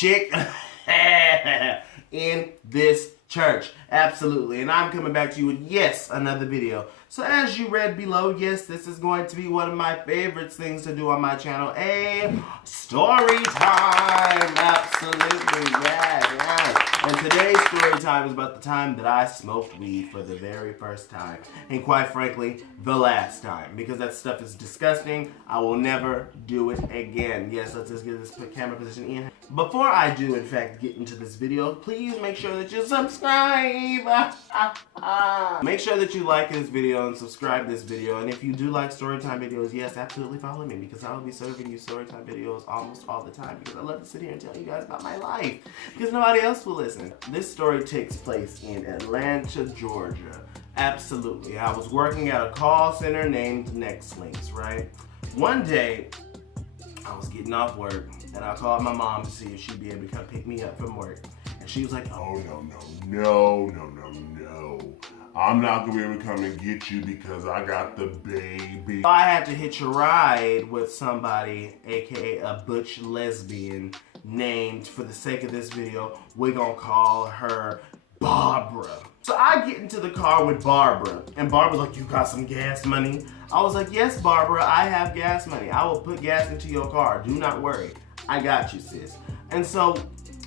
chick in this church. Absolutely. And I'm coming back to you with, yes, another video. So as you read below, yes, this is going to be one of my favorite things to do on my channel, a story time. Absolutely, yes. And today's story time is about the time that I smoked weed for the very first time. And quite frankly, the last time. Because that stuff is disgusting. I will never do it again. Yes, let's just get this camera position in. Before I do, in fact, get into this video, please make sure that you subscribe. Make sure that you like this video and subscribe to this video. And if you do like storytime videos, yes, absolutely follow me, because I will be serving you storytime videos almost all the time, because I love to sit here and tell you guys about my life, because nobody else will listen. This story takes place in Atlanta, Georgia. Absolutely. I was working at a call center named Next Links, right? One day, I was getting off work, and I called my mom to see if she'd be able to come pick me up from work. And she was like, oh, no. I'm not gonna be able to come and get you because I got the baby. I had to hitch a ride with somebody, aka a butch lesbian, named, for the sake of this video, we're gonna call her Barbara. So I get into the car with Barbara, and Barbara's like, you got some gas money? I was like, yes, Barbara, I have gas money. I will put gas into your car. Do not worry. I got you, sis. And so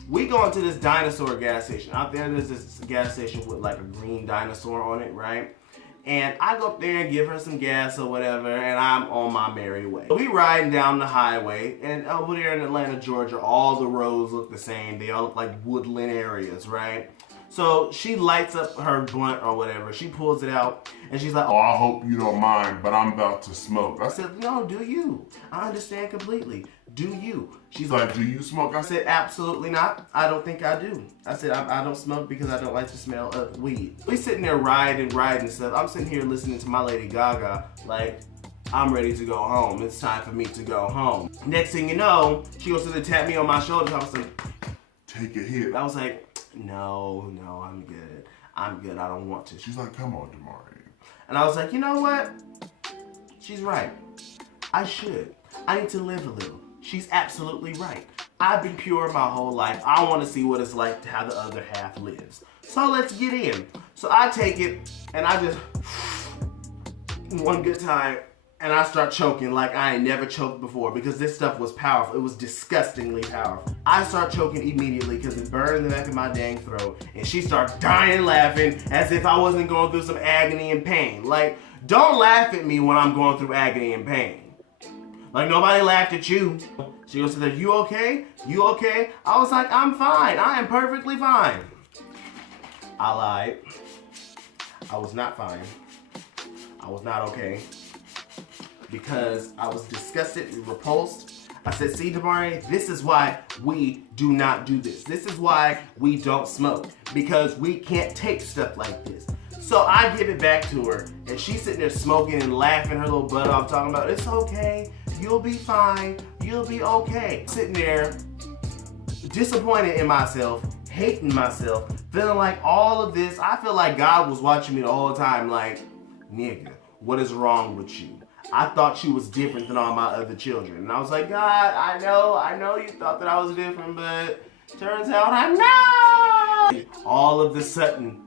we go into this dinosaur gas station. Out there's this gas station with like a green dinosaur on it, right? And I go up there and give her some gas or whatever, and I'm on my merry way. We riding down the highway, and over there in Atlanta, Georgia, all the roads look the same. They all look like woodland areas, right? So she lights up her blunt or whatever. She pulls it out, and she's like, oh, I hope you don't mind, but I'm about to smoke. I said, no, do you? I understand completely. Do you? She's like, do you smoke? I said, absolutely not. I don't think I do. I said, I don't smoke because I don't like the smell of weed. We sitting there riding stuff. I'm sitting here listening to my Lady Gaga, like, I'm ready to go home. It's time for me to go home. Next thing you know, she goes to tap me on my shoulder. I was like, take a hit. I was like, no, I'm good. I'm good. I don't want to. She's like, come on, Damari. And I was like, you know what? She's right. I should. I need to live a little. She's absolutely right. I've been pure my whole life. I want to see what it's like to how the other half lives. So let's get in. So I take it, and I just, one good time, and I start choking like I ain't never choked before, because this stuff was powerful. It was disgustingly powerful. I start choking immediately because it burned in the back of my dang throat, and she starts dying laughing as if I wasn't going through some agony and pain. Like, don't laugh at me when I'm going through agony and pain. Like, nobody laughed at you. She goes to the, you okay? You okay? I was like, I'm fine. I am perfectly fine. I lied. I was not fine. I was not okay. Because I was disgusted and repulsed. I said, see, Damari, this is why we do not do this. This is why we don't smoke. Because we can't take stuff like this. So I give it back to her, and she's sitting there smoking and laughing her little butt off, talking about, it's okay, you'll be fine, you'll be okay. Sitting there, disappointed in myself, hating myself, feeling like all of this, I feel like God was watching me the whole time, like, nigga, what is wrong with you? I thought you was different than all my other children. And I was like, God, I know you thought that I was different, but turns out I'm not. All of a sudden,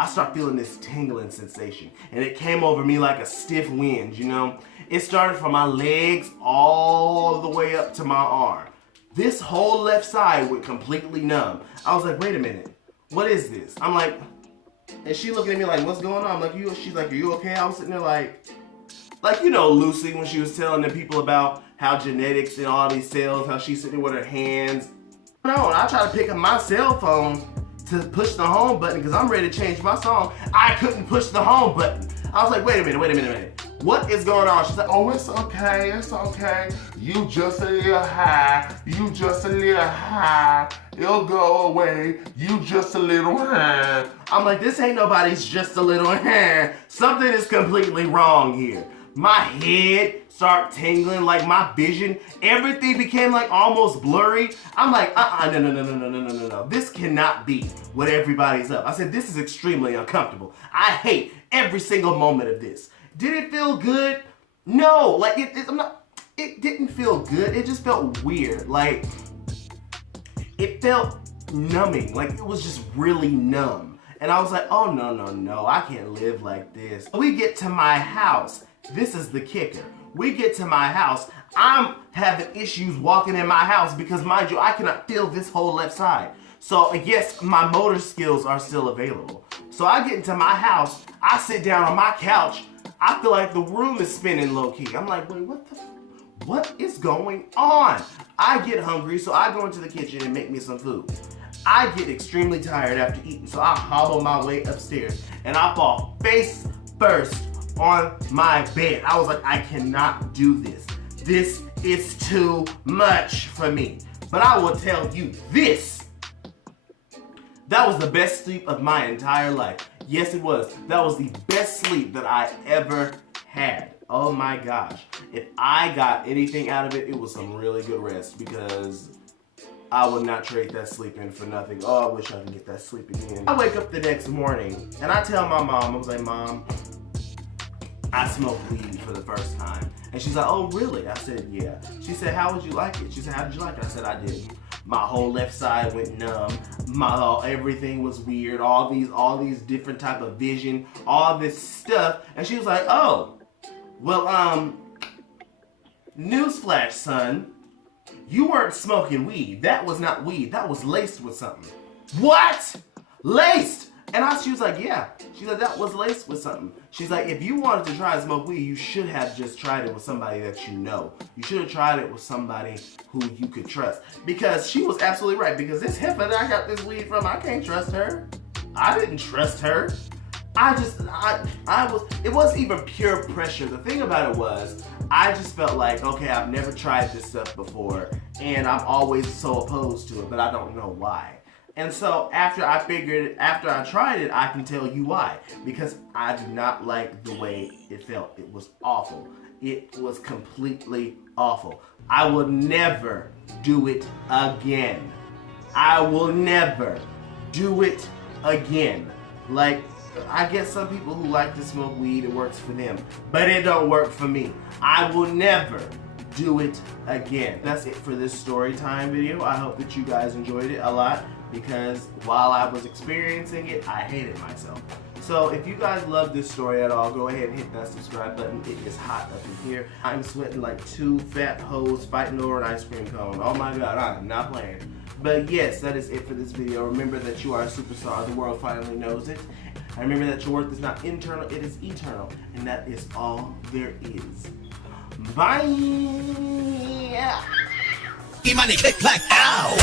I start feeling this tingling sensation, and it came over me like a stiff wind, you know? It started from my legs all the way up to my arm. This whole left side went completely numb. I was like, wait a minute, what is this? I'm like, and she looking at me like, what's going on? I'm like, she's like, are you okay? I was sitting there like, you know, Lucy, when she was telling the people about how genetics and all these cells, how she's sitting there with her hands. No, I try to pick up my cell phone to push the home button because I'm ready to change my song. I couldn't push the home button. I was like, wait a minute. What is going on? She's like, oh, it's okay. You just a little high. It'll go away. You just a little high. I'm like, this ain't nobody's just a little high. Something is completely wrong here. My head started tingling, like my vision, everything became like almost blurry. I'm like, no. This cannot be what everybody's up. I said, this is extremely uncomfortable. I hate every single moment of this. Did it feel good? No, like it didn't feel good. It just felt weird. Like, it felt numbing, like it was just really numb. And I was like, oh no, I can't live like this. We get to my house. This is the kicker. We get to my house. I'm having issues walking in my house because, mind you, I cannot feel this whole left side. So yes, my motor skills are still available. So I get into my house, I sit down on my couch, I feel like the room is spinning low-key. I'm like, wait, what is going on? I get hungry, so I go into the kitchen and make me some food. I get extremely tired after eating, so I hobble my way upstairs and I fall face first on my bed. I was like, I cannot do this. This is too much for me. But I will tell you this. That was the best sleep of my entire life. Yes, it was. That was the best sleep that I ever had. Oh my gosh. If I got anything out of it, it was some really good rest, because I would not trade that sleep in for nothing. Oh, I wish I could get that sleep again. I wake up the next morning and I tell my mom, I was like, Mom, I smoked weed for the first time. And she's like, oh really? I said, yeah. She said, how would you like it? She said, how did you like it? I said, I didn't. My whole left side went numb. Everything was weird. All these different type of vision, all this stuff. And she was like, oh, well, newsflash, son. You weren't smoking weed. That was not weed. That was laced with something. What? Laced? And she was like, yeah. She said, that was laced with something. She's like, if you wanted to try and smoke weed, you should have just tried it with somebody that you know. You should have tried it with somebody who you could trust. Because she was absolutely right. Because this heifer that I got this weed from, I can't trust her. I didn't trust her. It wasn't even pure pressure. The thing about it was, I just felt like, okay, I've never tried this stuff before, and I'm always so opposed to it, but I don't know why. And so after I tried it, I can tell you why. Because I do not like the way it felt. It was awful. It was completely awful. I will never do it again. I will never do it again. Like, I guess some people who like to smoke weed, it works for them. But it don't work for me. I will never do it again. That's it for this story time video. I hope that you guys enjoyed it a lot, because while I was experiencing it, I hated myself. So if you guys love this story at all, go ahead and hit that subscribe button. It is hot up in here. I'm sweating like two fat hoes fighting over an ice cream cone. Oh my God, I am not playing. But yes, that is it for this video. Remember that you are a superstar. The world finally knows it. And remember that your worth is not internal, it is eternal. And that is all there is. Bye! Money, click, clack, ow!